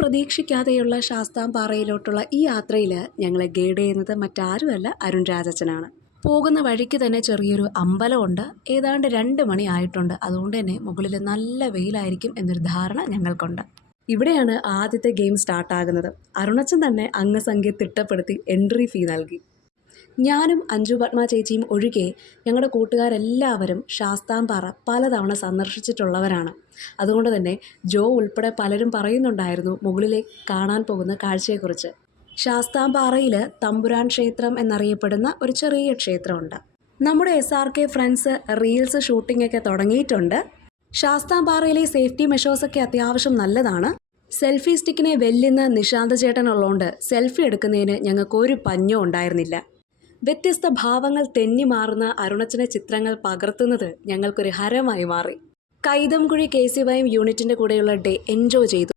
പ്രതീക്ഷിക്കാതെയുള്ള ശാസ്താംപാറയിലോട്ടുള്ള ഈ യാത്രയിൽ ഞങ്ങളെ ഗൈഡ് ചെയ്യുന്നത് മറ്റാരുമല്ല, അരുൺ രാജച്ചനാണ്. പോകുന്ന വഴിക്ക് തന്നെ ചെറിയൊരു അമ്പലമുണ്ട്. ഏതാണ്ട് 2 മണി ആയിട്ടുണ്ട്. അതുകൊണ്ട് തന്നെ മുകളിൽ നല്ല വെയിലായിരിക്കും എന്നൊരു ധാരണ ഞങ്ങൾക്കുണ്ട്. ഇവിടെയാണ് ആദ്യത്തെ ഗെയിം സ്റ്റാർട്ടാകുന്നത്. അരുണച്ചൻ തന്നെ അംഗസംഖ്യ തിട്ടപ്പെടുത്തി എൻട്രി ഫീ നൽകി. ഞാനും അഞ്ജു പത്മ ചേച്ചിയും ഒഴികെ ഞങ്ങളുടെ കൂട്ടുകാരെല്ലാവരും ശാസ്താംപാറ പലതവണ സന്ദർശിച്ചിട്ടുള്ളവരാണ്. അതുകൊണ്ട് തന്നെ ജോ ഉൾപ്പെടെ പലരും പറയുന്നുണ്ടായിരുന്നു മുകളിലേക്ക് കാണാൻ പോകുന്ന കാഴ്ചയെക്കുറിച്ച്. ശാസ്താംപാറയിൽ തമ്പുരാൻ ക്ഷേത്രം എന്നറിയപ്പെടുന്ന ഒരു ചെറിയ ക്ഷേത്രമുണ്ട്. നമ്മുടെ SRK ഫ്രണ്ട്സ് റീൽസ് ഷൂട്ടിംഗ് ഒക്കെ തുടങ്ങിയിട്ടുണ്ട്. ശാസ്താംപാറയിലെ സേഫ്റ്റി മെഷേഴ്സൊക്കെ അത്യാവശ്യം നല്ലതാണ്. സെൽഫി സ്റ്റിക്കിനെ വെല്ലുന്ന നിശാന്ത ചേട്ടനുള്ളതുകൊണ്ട് സെൽഫി എടുക്കുന്നതിന് ഞങ്ങൾക്കൊരു പഞ്ഞോ ഉണ്ടായിരുന്നില്ല. വ്യത്യസ്ത ഭാവങ്ങൾ തെന്നി മാറുന്ന അരുണച്ചനെ ചിത്രങ്ങൾ പകർത്തുന്നത് ഞങ്ങൾക്കൊരു ഹരമായി മാറി. കൈതംകുഴി KCYM യൂണിറ്റിൻ്റെ കൂടെയുള്ള ഡേ എൻജോയ് ചെയ്തു.